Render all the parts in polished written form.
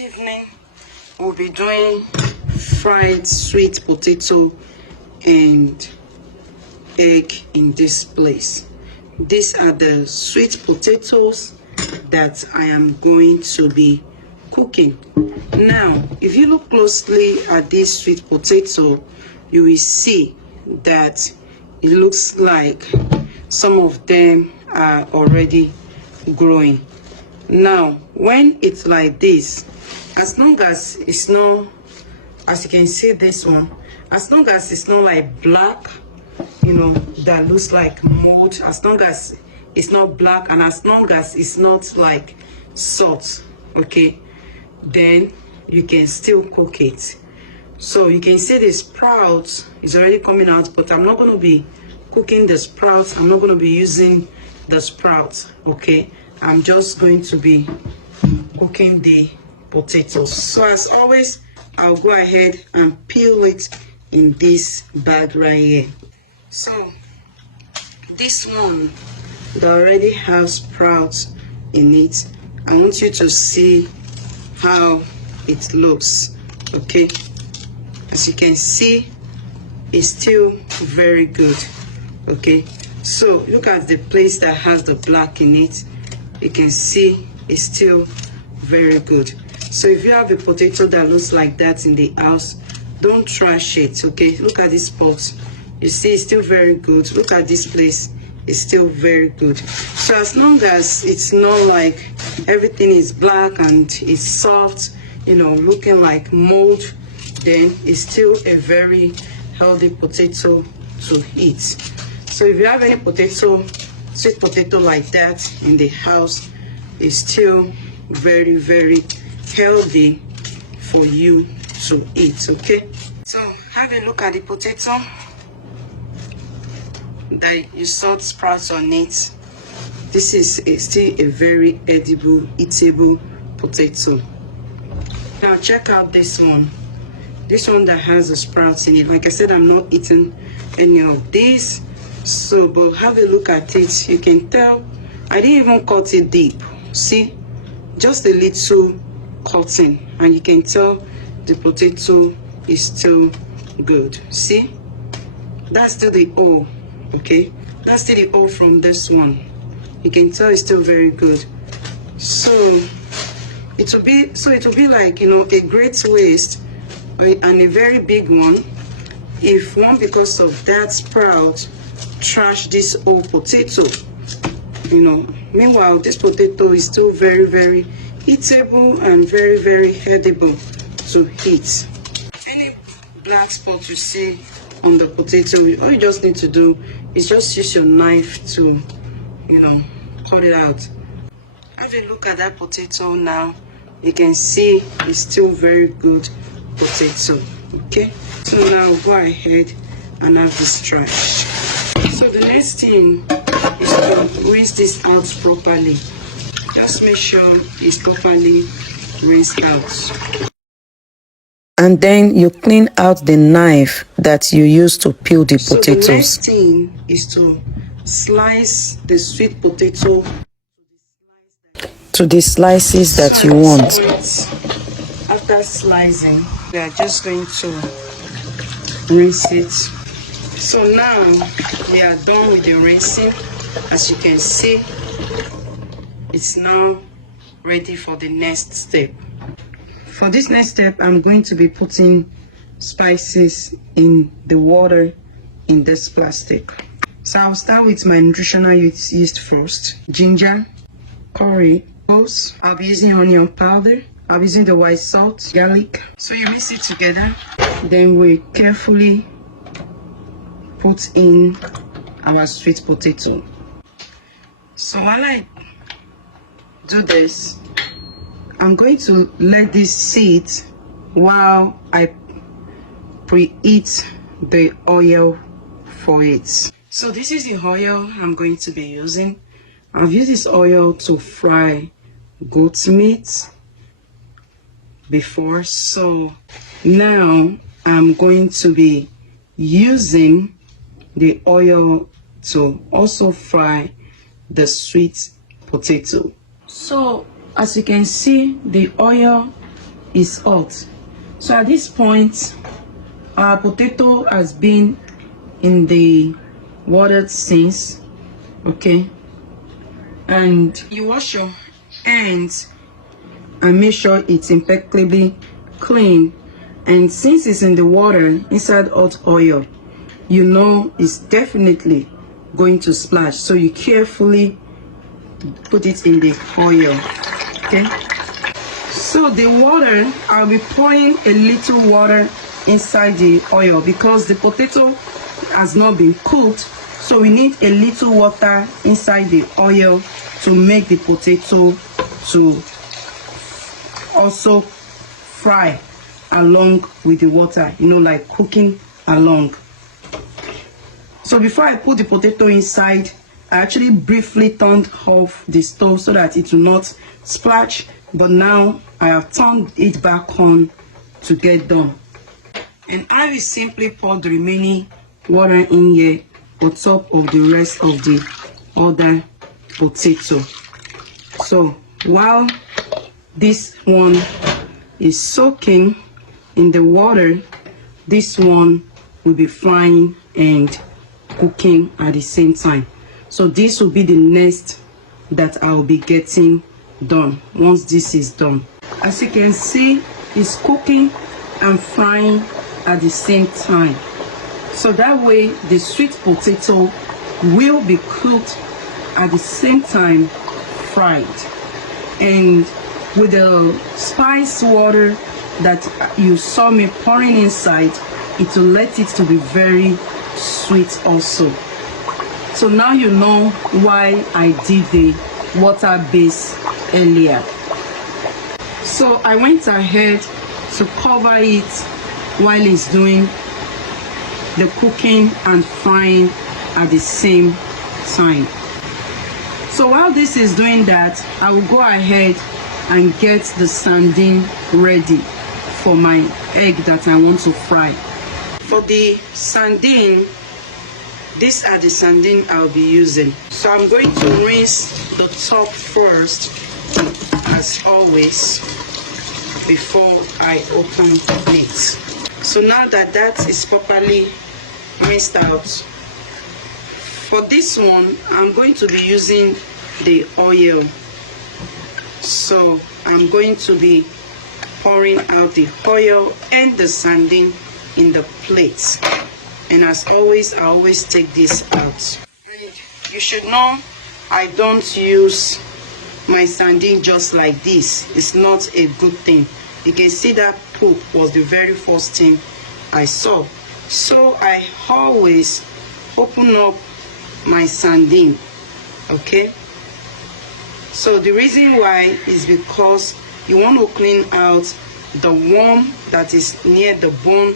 evening, we'll be doing fried sweet potato and egg in this place. These are the sweet potatoes that I am going to be cooking. Now, if you look closely at this sweet potato, you will see that it looks like some of them are already growing. Now, when it's like this, as long as it's not, as you can see this one, as long as it's not like black, you know, that looks like mold, as long as it's not black and as long as it's not like salt, okay, then you can still cook it. So you can see the sprouts is already coming out, but I'm not going to be cooking the sprouts. I'm not going to be using the sprouts, okay. I'm just going to be cooking the potatoes. So as always, I'll go ahead and peel it in this bag right here. So this one that already has sprouts in it, I want you to see how it looks, okay. As you can see, it's still very good, okay. So look at the place that has the black in it. You can see it's still very good. So if you have a potato that looks like that in the house, don't trash it, okay. Look at this pot, you see it's still very good. Look at this place, it's still very good. So as long as it's not like everything is black and it's soft, you know, looking like mold, then it's still a very healthy potato to eat. So if you have any potato, sweet potato like that in the house, is still very, very healthy for you to eat, okay. So have a look at the potato that you saw sprouts on it. This is still a very edible, eatable potato. Now check out this one that has the sprouts in it. Like I said, I'm not eating any of these. So, but have a look at it. You can tell I didn't even cut it deep. See, just a little cutting, and you can tell the potato is still good. See, that's still the oil, okay. That's still the oil from this one. You can tell it's still very good. So it will be like, you know, a great waste and a very big one if one, because of that sprout, trash this old potato, you know. Meanwhile, this potato is still very, very eatable and very, very edible to eat. Any black spot you see on the potato, all you just need to do is just use your knife to, you know, cut it out. Have a look at that potato now. You can see it's still very good potato, okay. So now go ahead and have this trash. So the next thing is to rinse this out properly. Just make sure it's properly rinsed out. And then you clean out the knife that you use to peel the potatoes. So the next thing is to slice the sweet potato to the slices that you want. After slicing, we are just going to rinse it. So now we are done with the rinsing. As you can see, it's now ready for the next step. For this next step, I'm going to be putting spices in the water in this plastic. So I'll start with my nutritional yeast first. Ginger, curry, cloves. I'll be using onion powder. I'll be using the white salt, garlic. So you mix it together. Then we carefully put in our sweet potato. So while I do this, I'm going to let this sit while I preheat the oil for it. So this is the oil I'm going to be using. I've used this oil to fry goat meat before, so now I'm going to be using the oil to also fry the sweet potato. So as you can see, the oil is hot. So at this point, our potato has been in the water since, okay? And you wash your hands and make sure it's impeccably clean. And since it's in the water inside hot oil, you know it's definitely going to splash. So you carefully put it in the oil, okay? So the water, I'll be pouring a little water inside the oil because the potato has not been cooked. So we need a little water inside the oil to make the potato to also fry along with the water, you know, like cooking along. So before I put the potato inside, I actually briefly turned off the stove so that it will not splash, but now I have turned it back on to get done. And I will simply pour the remaining water in here on top of the rest of the other potato. So while this one is soaking in the water, this one will be frying and cooking at the same time. So this will be the next that I'll be getting done once this is done. As you can see, it's cooking and frying at the same time. So that way the sweet potato will be cooked at the same time fried. And with the spice water that you saw me pouring inside, it will let it to be very sweet also. So now you know why I did the water base earlier. So I went ahead to cover it while it's doing the cooking and frying at the same time. So while this is doing that, I will go ahead and get the sardine ready for my egg that I want to fry. For the sardine, these are the sardine I'll be using. So I'm going to rinse the top first, as always, before I open it. So now that that is properly rinsed out, for this one, I'm going to be using the oil. So I'm going to be pouring out the oil and the sardine in the plate. And as always, I always take this out. You should know I don't use my sardine just like this. It's not a good thing. You can see that poop was the very first thing I saw. So I always open up my sardine, okay? So the reason why is because you want to clean out the worm that is near the bone,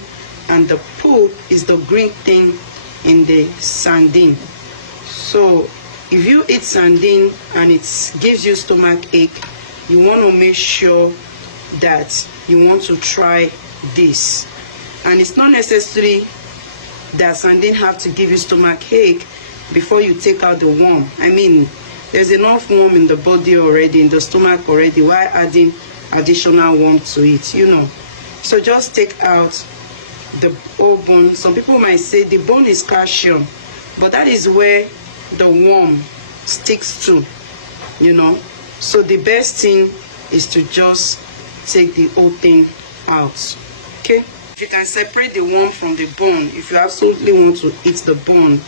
and the poop is the green thing in the sardine. So if you eat sardine and it gives you stomach ache, you want to make sure that you want to try this. And it's not necessary that sardine have to give you stomach ache before you take out the worm. I mean, there's enough worm in the body already, in the stomach already. Why adding additional worm to it, you know? So just take out the whole bone. Some people might say the bone is calcium, but that is where the worm sticks to, you know. So the best thing is to just take the whole thing out, okay? If you can separate the worm from the bone, if you absolutely want to eat the bone,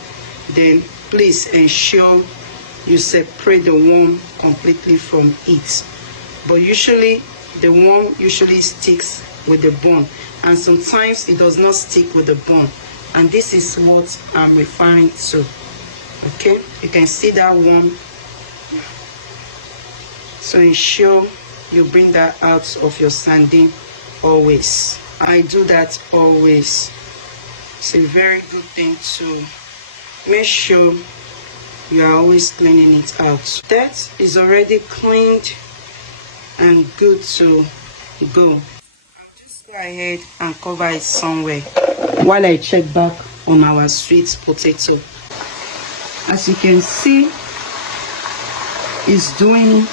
then please ensure you separate the worm completely from it. But usually the worm usually sticks with the bone, and sometimes it does not stick with the bone, and this is what I'm referring to. Okay, you can see that one. So ensure you bring that out of your sardine always. I do that always. It's a very good thing to make sure you are always cleaning it out. That is already cleaned and good to go. I'll just go ahead and cover it somewhere while I check back on our sweet potato. As you can see, it's doing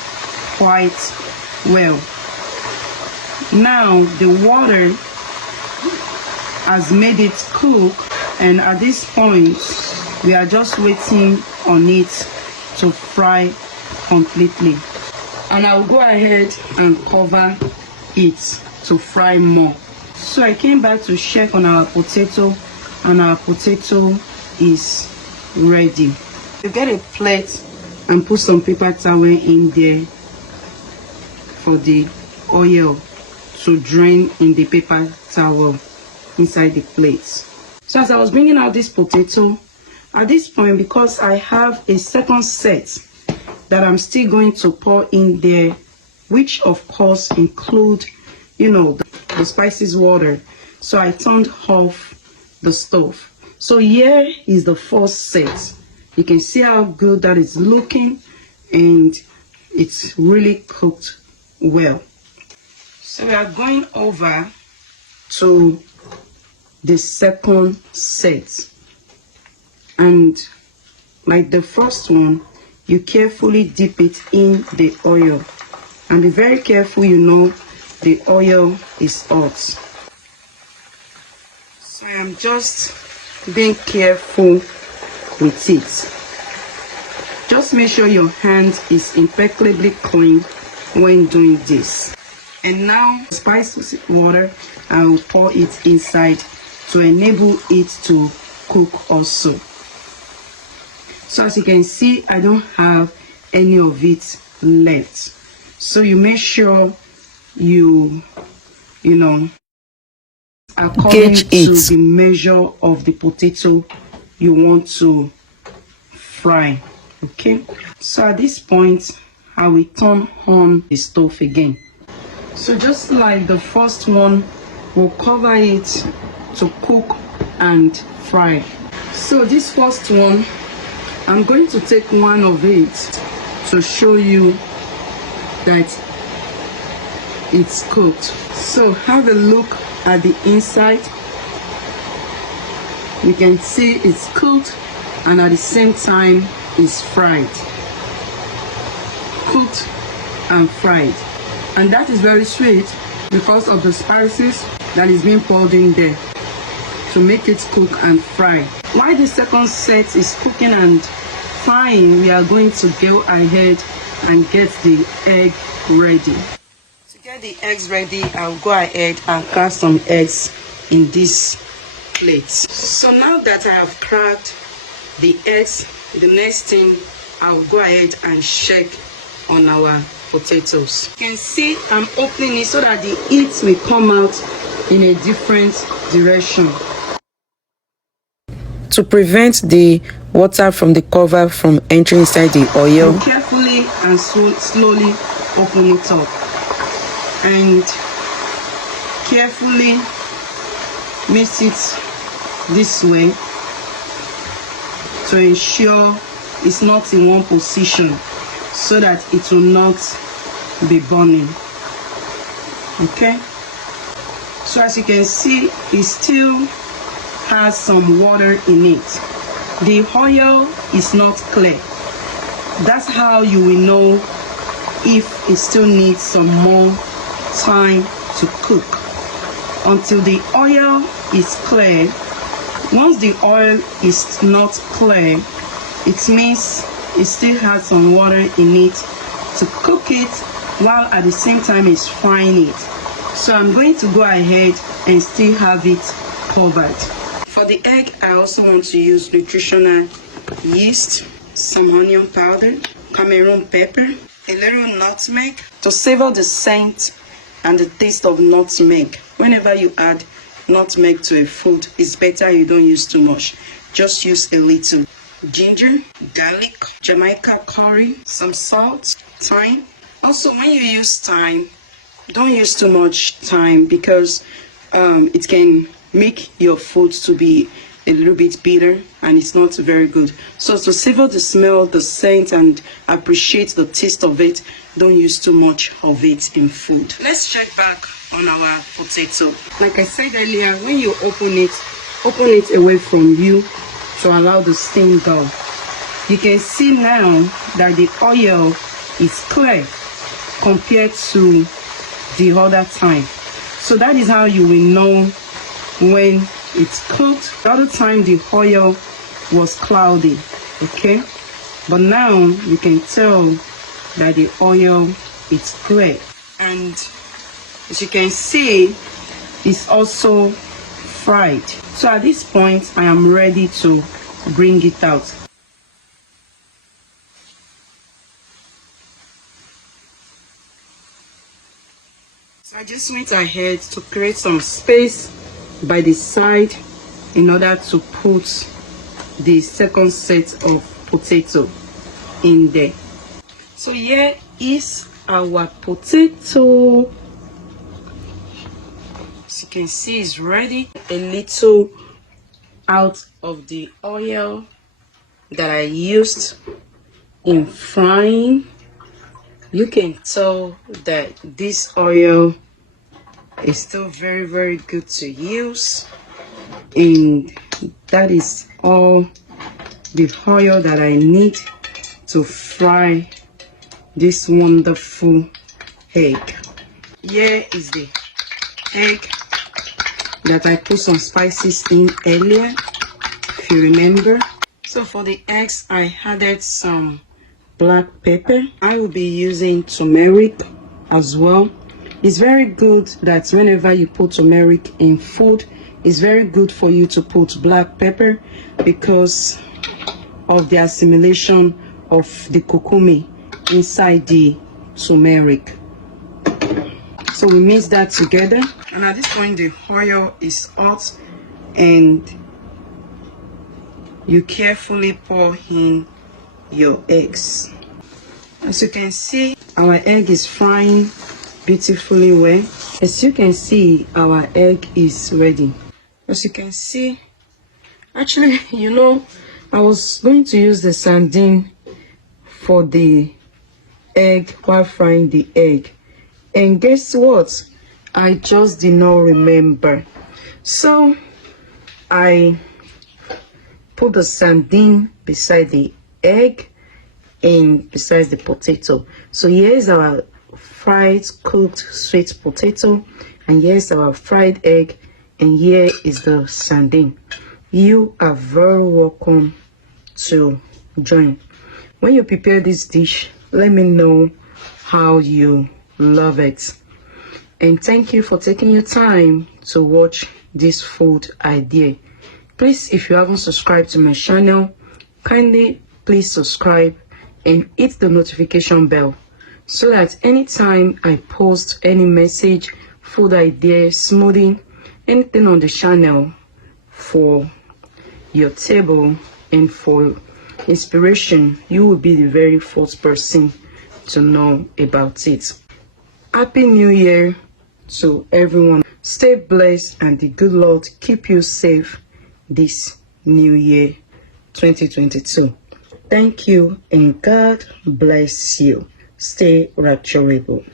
quite well. now the water has made it cook, and at this point we are just waiting on it to fry completely. And I'll go ahead and cover it to fry more. So I came back to check on our potato, and our potato is ready. You get a plate and put some paper towel in there for the oil to drain in the paper towel inside the plate. So as I was bringing out this potato, at this point, because I have a second set that I'm still going to pour in there, which of course include, you know, the spices water, so I turned off the stove. So here is the first set. You can see how good that is looking, and it's really cooked well. So we are going over to the second set, and like the first one, you carefully dip it in the oil, and be very careful, you know, the oil is hot. So I am just being careful with it. Just make sure your hand is impeccably clean when doing this. And now spice water, I will pour it inside to enable it to cook also. So as you can see, I don't have any of it left. So you make sure you know, according to the measure of the potato you want to fry. Okay, so at this point I will turn on the stove again. So just like the first one, we'll cover it to cook and fry. So this first one, I'm going to take one of it to show you that it's cooked. So have a look at the inside. You can see it's cooked, and at the same time it's fried. Cooked and fried. And that is very sweet because of the spices that is being poured in there to make it cook and fry. While the second set is cooking and frying, we are going to go ahead and get the egg ready. To get the eggs ready, I'll go ahead and crack some eggs in this plate. So now that I have cracked the eggs, the next thing I'll go ahead and check on our potatoes. You can see I'm opening it so that the heat will come out in a different direction, to prevent the water from the cover from entering inside the oil. And carefully and slowly open it up, and carefully mix it this way to ensure it's not in one position, so that it will not be burning. Okay, so as you can see, it still has some water in it. The oil is not clear. That's how you will know if it still needs some more time to cook. Until the oil is clear. Once the oil is not clear, it means it still has some water in it to cook it, while at the same time it's frying it. So I'm going to go ahead and still have it covered. For the egg, I also want to use nutritional yeast, some onion powder, Cameroon pepper, a little nutmeg to savor the scent and the taste of nutmeg. Whenever you add nutmeg to a food, it's better you don't use too much. Just use a little. Ginger, garlic, Jamaica curry, some salt, thyme. Also, when you use thyme, don't use too much thyme, because it can make your food to be a little bit bitter, and it's not very good. So to savor the smell, the scent, and appreciate the taste of it, don't use too much of it in food. Let's check back on our potato. Like I said earlier, when you open it away from you to allow the steam go. You can see now that the oil is clear compared to the other time. So that is how you will know when it's cooked. The other time the oil was cloudy, okay? But now you can tell that the oil is clear. And as you can see, it's also fried. So at this point, I am ready to bring it out. So I just went ahead to create some space by the side in order to put the second set of potato in there. So here is our potato. As you can see, it's ready. A little out of the oil that I used in frying. You can tell that this oil is still very, very good to use, and that is all the oil that I need to fry this wonderful egg. Here is the egg that I put some spices in earlier, if you remember. So for the eggs, I added some black pepper. I will be using turmeric as well. It's very good that whenever you put turmeric in food, it's very good for you to put black pepper because of the assimilation of the kokumi inside the turmeric. So we mix that together, and at this point the oil is hot, and you carefully pour in your eggs. As you can see, our egg is frying beautifully well. As you can see, our egg is ready. As you can see, actually, you know, I was going to use the sardine for the egg while frying the egg, and guess what? I just did not remember. So I put the sardine beside the egg and besides the potato. So here's our fried cooked sweet potato, and here's our fried egg, and here is the sardine. You are very welcome to join. When you prepare this dish, let me know how you love it. And thank you for taking your time to watch this food idea. Please, if you haven't subscribed to my channel, kindly please subscribe and hit the notification bell so that anytime I post any message, food idea, smoothie, anything on the channel for your table and for inspiration, you will be the very first person to know about it. Happy New Year to everyone. Stay blessed, and the good Lord keep you safe this new year 2022. Thank you, and God bless you. Stay rapturable.